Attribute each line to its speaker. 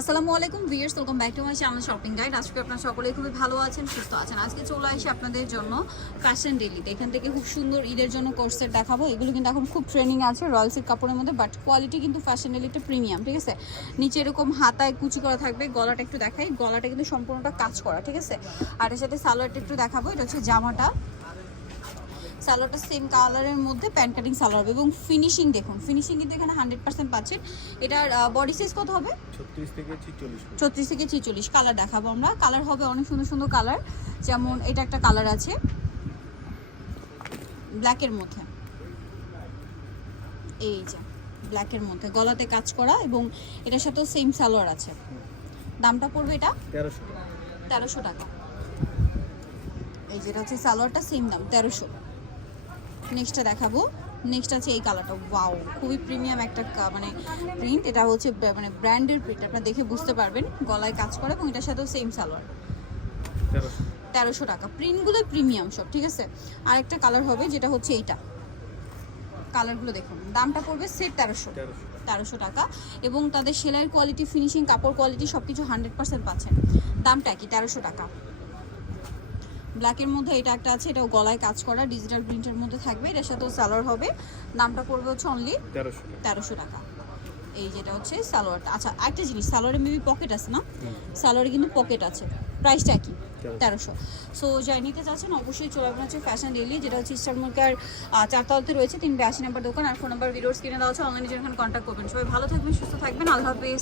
Speaker 1: আসসালামু আলাইকুম viewers welcome back to my channel shopping guide. আজকে আপনারা সকলেই খুবই ভালো আছেন, সুস্থ আছেন। আজকে চলে আসি আপনাদের জন্য ফ্যাশন ডেলিতে এখান থেকে খুব সুন্দর ঈদের জন্য কোর্সের দেখাবো। এগুলো কিন্তু এখন খুব ট্রেনিং আছে রয়্যাল সিল্ক কাপড়ের মধ্যে বাট কোয়ালিটি কিন্তু ফ্যাশন ডেলিটা প্রিমিয়াম ঠিক আছে? নিচে এরকম হাতায় কুচি করা থাকবে, গলাটা একটু দেখাই। গলাটা কিন্তু সম্পূর্ণটা কাজ করা, ঠিক আছে? আর এর সাথে সালোয়ারটা একটু দেখাবো, এটা হচ্ছে জামাটা। সালোয়ারটা সেম কালারের মধ্যে প্যান্ট কাটিং সালোয়ার হবে এবং ফিনিশিং দেখুন ফিনিশিং কিন্তু এখানে হান্ড্রেড পার্সেন্ট পাচ্ছেন। এটার বডি সাইজ কত হবে?
Speaker 2: ছত্রিশ থেকে ছিচল্লিশ
Speaker 1: কালার দেখাবো আমরা। কালার হবে অনেক সুন্দর সুন্দর কালার যেমন এটা একটা কালার আছে। ব্ল্যাকের মধ্যে। এই যে ব্ল্যাকের মধ্যে। গলাতে কাজ করা এবং এটার সাথেও সেম সালোয়ার আছে। দামটা পড়বে এটা?
Speaker 2: তেরোশো।
Speaker 1: তেরোশো টাকা। এই যেটা হচ্ছে সালোয়ারটা সেম দাম তেরোশো। নেক্সটটা দেখাবো। নেক্সট আছে এই কালারটা ওয়াও খুবই প্রিমিয়াম একটা মানে প্রিন্ট এটা হচ্ছে মানে ব্র্যান্ডের প্রিন্ট আপনারা দেখে বুঝতে পারবেন। গলায় কাজ করে এবং এটার সাথেও সেম সালোয়ার
Speaker 2: তেরোশো।
Speaker 1: টাকা। প্রিন্টগুলো প্রিমিয়াম সব ঠিক আছে? আরেকটা কালার হবে যেটা হচ্ছে এইটা। কালারগুলো দেখুন। দামটা পড়বে সেট তেরোশো।
Speaker 2: তেরোশো।
Speaker 1: তেরোশো টাকা। এবং তাদের সেলাইয়ের কোয়ালিটি ফিনিশিং কাপড় কোয়ালিটি সব কিছু হান্ড্রেড পার্সেন্ট পাচ্ছেন। দামটা কি তেরোশো টাকা। ব্ল্যাকের মধ্যে এটা একটা আছে এটাও গলায় কাজ করা ডিজিটাল প্রিন্টের মধ্যে থাকবে এটার সাথেও সালোয়ার হবে। দামটা পড়বে হচ্ছে অনলি তেরোশো টাকা। এই যেটা হচ্ছে সালোয়ারটা। আচ্ছা একটা জিনিস সালোয়ারে মেবি পকেট আছে না? সালোয়ারে কিন্তু পকেট আছে। প্রাইসটা কি তেরোশো। সো যাই নিতে চাচ্ছেন অবশ্যই চলে আসবেন হচ্ছে ফ্যাশন ডেলি যেটা হচ্ছে ইস্টার মার্কার চারতলাতে রয়েছে তিনটে আশি নাম্বার দোকান। আর ফোন নাম্বার ভিডিওস কিনে দেওয়া হচ্ছে অনলাইনে যেখানে কন্ট্যাক্ট করবেন। সবাই ভালো থাকবেন সুস্থ থাকবেন আল্লাহ হাফেজ।